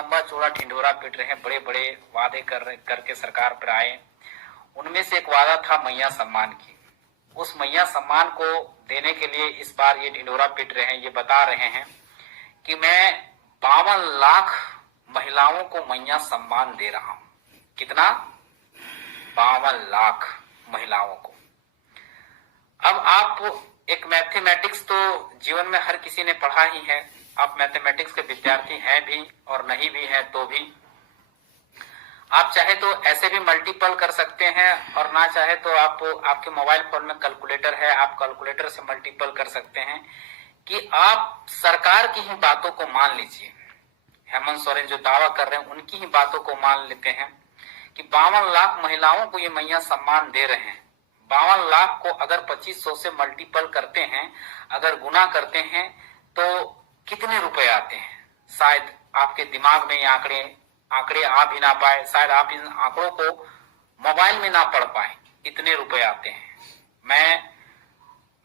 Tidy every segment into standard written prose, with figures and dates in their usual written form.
लंबा चौड़ा ढिंढोरा पीट रहे हैं, बड़े बड़े वादे करके सरकार पर आए। उनमें से एक वादा था मैया सम्मान की। उस मैया सम्मान को देने के लिए इस बार ये ढिंढोरा पीट रहे हैं, ये बता रहे हैं कि मैं 52 लाख महिलाओं को मैया सम्मान दे रहा हूं। कितना? 52 लाख महिलाओं को। अब आप एक मैथमेटिक्स तो जीवन में हर किसी ने पढ़ा ही है, आप मैथमेटिक्स के विद्यार्थी हैं भी और नहीं भी हैं तो भी आप चाहे तो ऐसे भी मल्टीपल कर सकते हैं, और ना चाहे तो आप आपके मोबाइल फोन में कैलकुलेटर है, आप कैलकुलेटर से मल्टीपल कर सकते हैं कि आप सरकार की ही बातों को मान लीजिए। हेमंत सोरेन जो दावा कर रहे हैं उनकी ही बातों को मान लेते हैं कि 52 लाख महिलाओं को ये मैया सम्मान दे रहे हैं। 52 लाख को अगर 2500 से मल्टीपल करते हैं, अगर गुना करते हैं तो कितने रुपए आते हैं? शायद आपके दिमाग में ये आंकड़े आ भी ना पाए, शायद आप इन आंकड़ों को मोबाइल में ना पढ़ पाए, इतने रुपए आते हैं।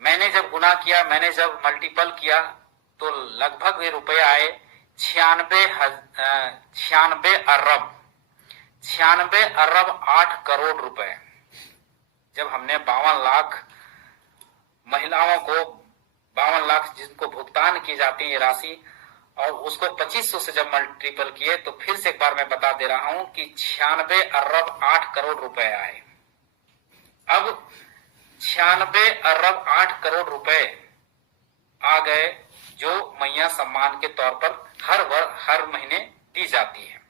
मैंने जब गुना किया, मैंने जब मल्टीपल किया तो लगभग ये रुपए आए 96 अरब 8 करोड़ रुपए। जब हमने 52 लाख महिलाओं को 52 लाख जिनको भुगतान की जाती है ये राशि, और उसको 2500 से जब मल्टीपल किए तो फिर से एक बार मैं बता दे रहा हूं कि 96 अरब 8 करोड़ रुपए आए। अब 96 अरब 8 करोड़ रुपए आ गए जो मैया सम्मान के तौर पर हर महीने दी जाती है।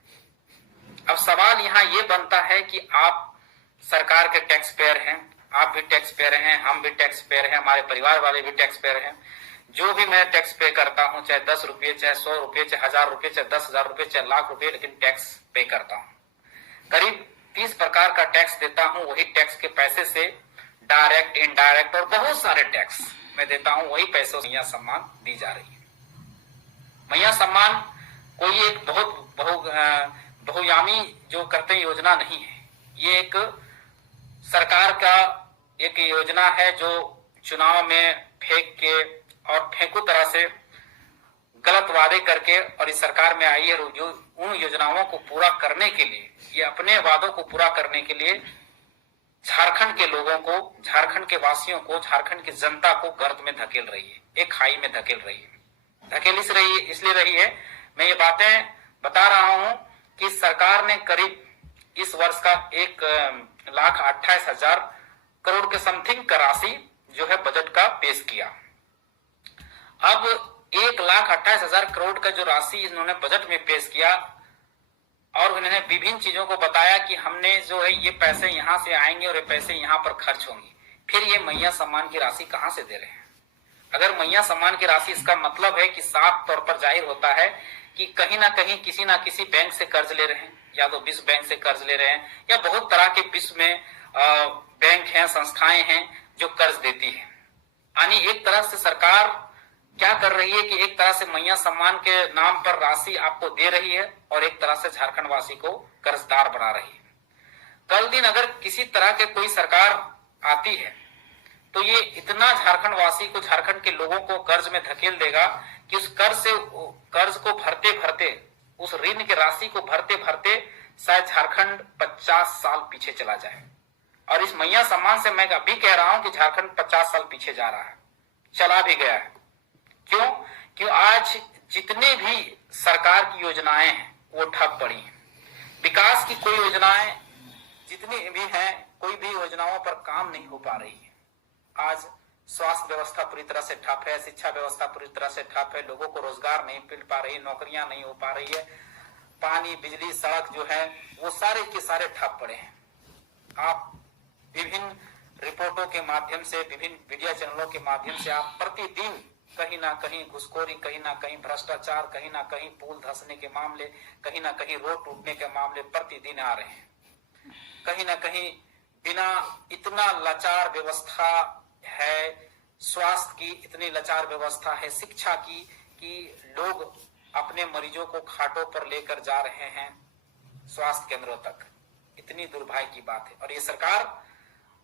अब सवाल यहाँ ये बनता है कि आप सरकार के टैक्स पेयर हैं, आप भी टैक्स पेयर हैं, हम भी टैक्स पेयर हैं, हमारे परिवार वाले भी टैक्स पेयर हैं। जो भी मैं टैक्स पे करता हूं, चाहे 10 रुपये, चाहे 100 रुपये, चाहे 1000 रुपये, चाहे 10,000 रुपये, चाहे लाख रुपये, लेकिन टैक्स पे करता हूं। करीब 30 प्रकार का टैक्स देता हूं। वही टैक्स के पैसे से डायरेक्ट, इनडायरेक्ट और बहुत सारे टैक्स मैं देता हूं, वही पैसों से मैया सम्मान दी जा रही है। मैया सम्मान कोई एक बहुयामी जो करते योजना नहीं है, ये एक सरकार का एक योजना है जो चुनाव में फेंक के और फेंकू तरह से गलत वादे करके और इस सरकार में आई है। जो उन योजनाओं को पूरा करने के लिए, ये अपने वादों को पूरा करने के लिए झारखंड के लोगों को, झारखंड के वासियों को, झारखंड की जनता को गर्त में धकेल रही है, एक खाई में धकेल रही है। धकेल इसलिए रही है, मैं ये बातें बता रहा हूं कि सरकार ने करीब इस वर्ष का 1,28,000 करोड़ के समथिंग का राशि जो है बजट का पेश किया। अब 1,28,000 करोड़ का जो राशि इन्होंने बजट में पेश किया और उन्होंने विभिन्न चीजों को बताया कि हमने जो है ये पैसे यहां से आएंगे और ये पैसे यहां पर खर्च होंगे। फिर ये मैया सम्मान की राशि कहां से दे रहे हैं? अगर मैया सम्मान की राशि, इसका मतलब है कि साफ तौर पर जाहिर होता है कि कहीं ना कहीं किसी ना किसी बैंक से कर्ज ले रहे हैं, या तो विश्व बैंक से कर्ज ले रहे हैं, या बहुत तरह के विश्व में बैंक हैं, संस्थाएं हैं जो कर्ज देती है। यानी एक तरह से सरकार क्या कर रही है कि एक तरह से मैया सम्मान के नाम पर राशि आपको दे रही है और एक तरह से झारखंड वासी को कर्जदार बना रही है। कल दिन अगर किसी तरह के कोई सरकार आती है तो ये इतना झारखंड वासी को, झारखंड के लोगों को कर्ज में धकेल देगा कि उस कर्ज को भरते भरते, उस ऋण की राशि को भरते भरते शायद झारखंड 50 साल पीछे चला जाए। और इस मैया सम्मान से मैं अभी कह रहा हूं कि झारखंड 50 साल पीछे जा रहा है, चला भी गया है। क्यों आज जितने भी सरकार की योजनाएं हैं वो ठप पड़ी हैं। विकास की कोई योजनाएं जितनी भी हैं, कोई भी योजनाओं पर काम नहीं हो पा रही है। आज स्वास्थ्य व्यवस्था पूरी तरह से ठप है, शिक्षा व्यवस्था पूरी तरह से ठप है, लोगों को रोजगार नहीं मिल पा रही, नौकरियां नहीं हो पा रही है, पानी, बिजली, सड़क जो है वो सारे के सारे ठप पड़े हैं। आप विभिन्न रिपोर्टों के माध्यम से, विभिन्न मीडिया चैनलों के माध्यम से आप प्रतिदिन कहीं ना कहीं घुसखोरी, कहीं ना कहीं भ्रष्टाचार, कहीं ना कहीं पुल धंसने के मामले, कहीं ना कहीं रोड टूटने के मामले प्रतिदिन आ रहे हैं। कहीं ना कहीं बिना, इतना लाचार व्यवस्था है, स्वास्थ्य की इतनी लाचार व्यवस्था है, शिक्षा की, कि लोग अपने मरीजों को खाटों पर लेकर जा रहे हैं स्वास्थ्य केंद्रों तक। इतनी दुर्भाग्य की बात है। और ये सरकार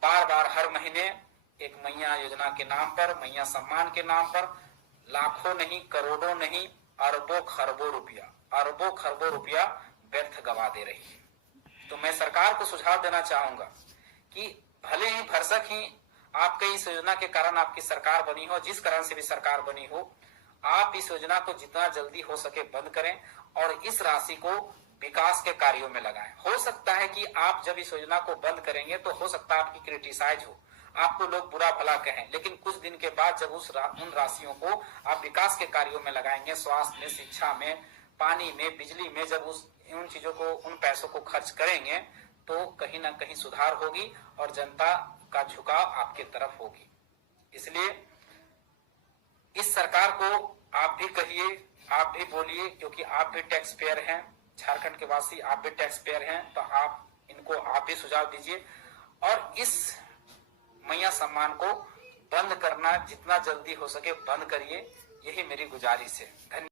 बार बार हर महीने एक मैया योजना के नाम पर, मैया सम्मान के नाम पर लाखों नहीं, करोड़ों नहीं, अरबों खरबों रुपया अरबों खरबों रुपया व्यर्थ गवा दे रही है। तो मैं सरकार को सुझाव देना चाहूंगा कि भले ही भरसक ही आपके इस योजना के कारण आपकी सरकार बनी हो, जिस कारण से भी सरकार बनी हो, आप इस योजना को जितना जल्दी हो सके बंद करें और इस राशि को विकास के कार्यों में लगाएं। हो सकता है कि आप जब इस योजना को बंद करेंगे तो हो सकता है आपकी क्रिटिसाइज हो, आपको लोग बुरा भला कहें, लेकिन कुछ दिन के बाद जब उन राशियों को आप विकास के कार्यों में लगाएंगे, स्वास्थ्य में, शिक्षा में, पानी में, बिजली में, जब उन चीजों को, उन पैसों को खर्च करेंगे तो कहीं ना कहीं सुधार होगी और जनता का झुकाव आपके तरफ होगी। इसलिए इस सरकार को आप भी कहिए, आप भी बोलिए, क्योंकि आप भी टैक्स पेयर हैं, झारखंड के वासी आप भी टैक्स पेयर हैं, तो आप भी सुझाव दीजिए और इस मैया सम्मान को बंद करना जितना जल्दी हो सके बंद करिए, यही मेरी गुजारिश है। धन्यवाद।